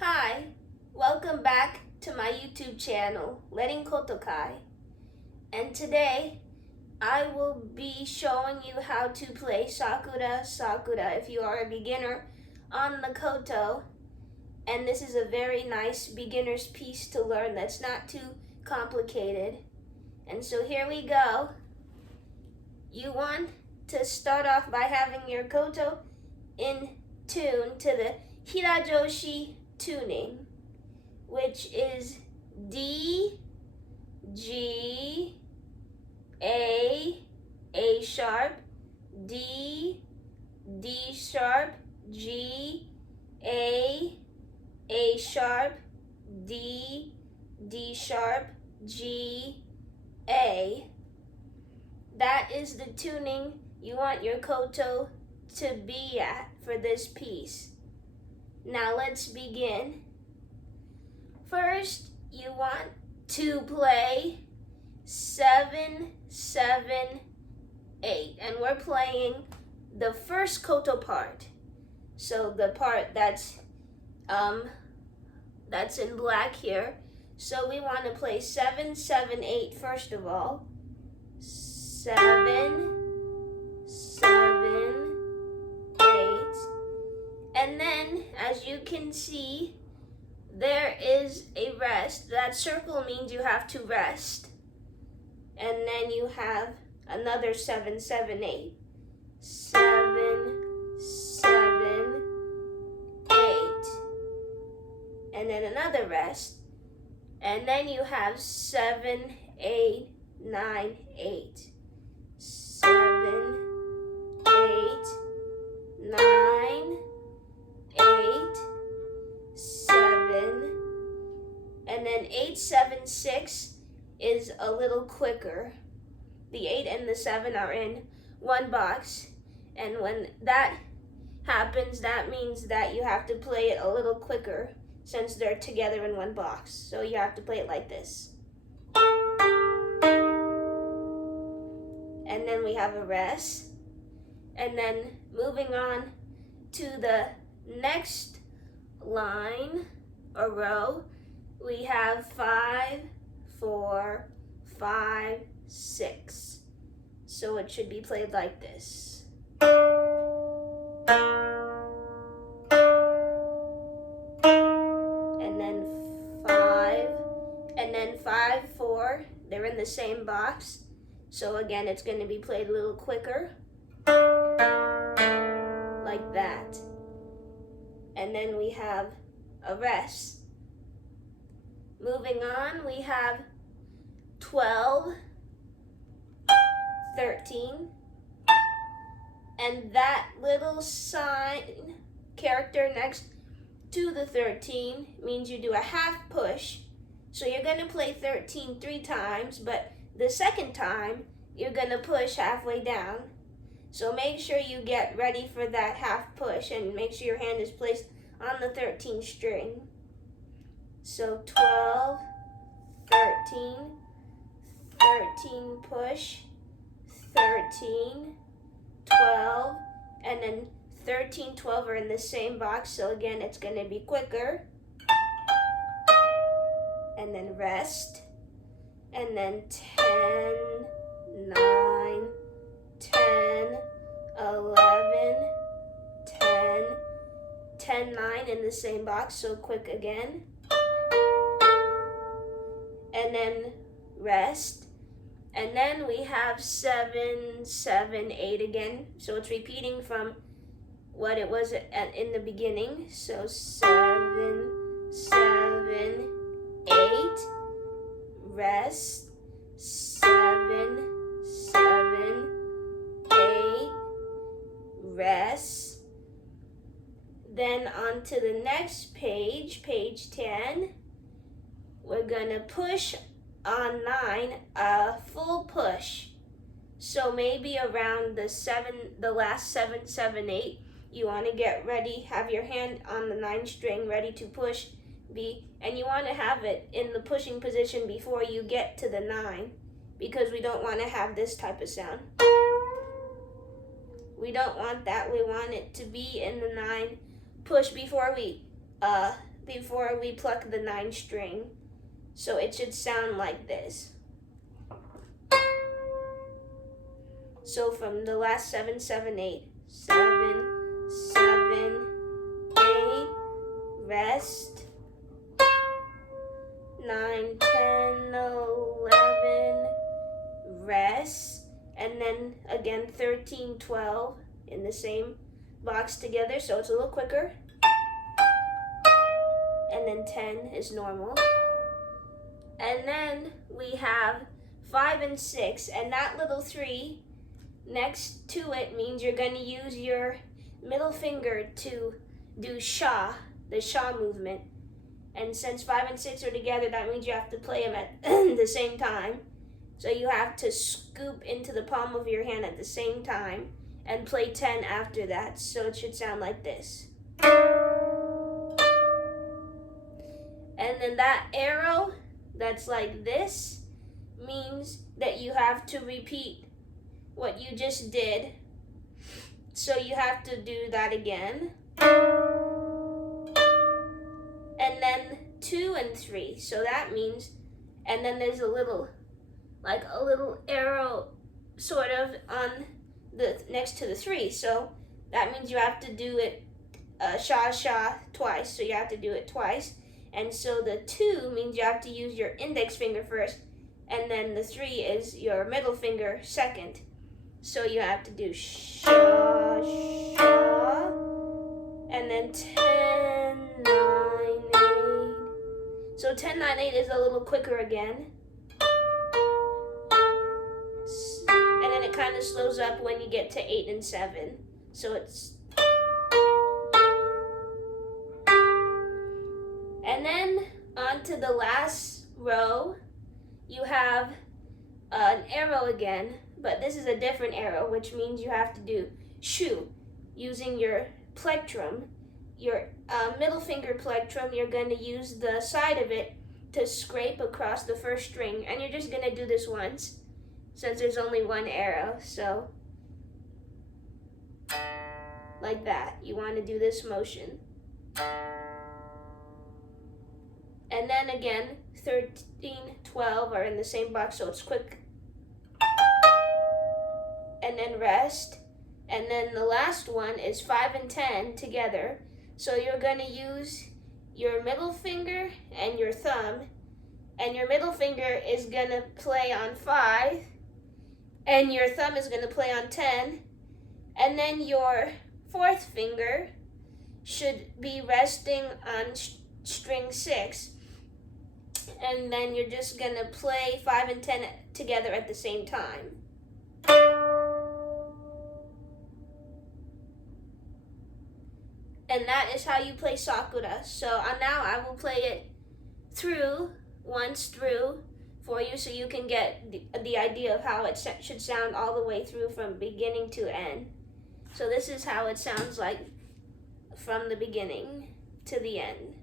Hi, welcome back to my YouTube channel, Letting Koto. And today, I will be showing you how to play Sakura if you are a beginner on the Koto. And this is a very nice beginner's piece to learn that's not too complicated. And so here we go. You want to start off by having your Koto in tune to the Hirajoshi Tuning, which is D, G, A sharp, D, D sharp, G, A sharp, D, D sharp, G, A. That is the tuning you want your Koto to be at for this piece. Now let's begin. First, you want to play 7, 7, 8, and we're playing the first Koto part. So the part that's in black here. So we want to play 7, 7, 8 first of all. 7, 7, 8. And then, as you can see, there is a rest. That circle means you have to rest. And then you have another 7, 7, 8. 7, 7, 8. And then another rest. And then you have 7, 8, 9, 8. 7, 8, 9, 8, 7, and then 8, 7, 6 is a little quicker. The 8 and the 7 are in one box, and when that happens, that means that you have to play it a little quicker since they're together in one box. So you have to play it like this. And then we have a rest. And then moving on to the next line or row, we have 5, 4, 5, 6. So it should be played like this. And then 5, and then 5, 4, they're in the same box. So again, it's going to be played a little quicker, like that. And then we have a rest. Moving on, we have 12, 13, and that little sign, character next to the 13 means you do a half push. So you're going to play 13 3 times, but the second time, you're going to push halfway down. So make sure you get ready for that half push and make sure your hand is placed on the 13 string. So 12, 13, 13 push, 13, 12, and then 13, 12 are in the same box. So again, it's going to be quicker. And then rest. And then 10, 9, 10, 11, 10, 10, 9 in the same box, so quick again. And then rest. And then we have 7, 7, 8 again. So it's repeating from what it was in the beginning. So 7, 7, 8. Rest, 7, 7, 8, rest. Then on to the next page, page 10, we're gonna push on 9, a full push. So maybe around the last 7, 7, 8, you wanna get ready, have your hand on the 9 string ready to push, and you want to have it in the pushing position before you get to the 9, because we don't want to have this type of sound. We don't want that. We want it to be in the 9 push before we before we pluck the 9 string. So it should sound like this. So from the last 7, 7, 8, 7, 7, 8, rest, 9, 10, 11, rest, and then again 13, 12 in the same box together, so it's a little quicker. And then 10 is normal. And then we have 5 and 6, and that little 3 next to it means you're going to use your middle finger to do sha, the sha movement. And since 5 and 6 are together, that means you have to play them at the same time. So you have to scoop into the palm of your hand at the same time and play 10 after that. So it should sound like this. And then that arrow that's like this means that you have to repeat what you just did. So you have to do that again. And then 2 and 3. So that means, and then there's a little arrow sort of on the next to the 3. So that means you have to do it sha sha twice. So you have to do it twice. And so the 2 means you have to use your index finger first, and then the 3 is your middle finger second. So you have to do sha, sha, and then 10, 9, 8. So 10, 9, 8 is a little quicker again. And then it kind of slows up when you get to 8 and 7. So it's... And then on to the last row, you have an arrow again, but this is a different arrow, which means you have to do shu using your plectrum, your middle finger plectrum. You're going to use the side of it to scrape across the first string, and you're just going to do this once since there's only one arrow. So like that, you want to do this motion. And then again, 13, 12 are in the same box, so it's quick. And then rest. And then the last one is 5 and 10 together. So you're going to use your middle finger and your thumb. And your middle finger is going to play on 5. And your thumb is going to play on 10. And then your fourth finger should be resting on string 6. And then you're just going to play 5 and 10 together at the same time. And that is how you play Sakura. So now I will play it once through for you, so you can get the idea of how it should sound all the way through from beginning to end. So this is how it sounds like from the beginning to the end.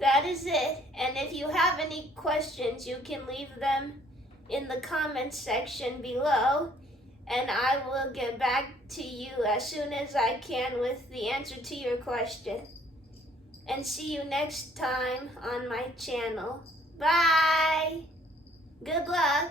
that is it. And if you have any questions, you can leave them in the comments section below, and I will get back to you as soon as I can with the answer to your question. And see you next time on my channel. Bye! Good luck!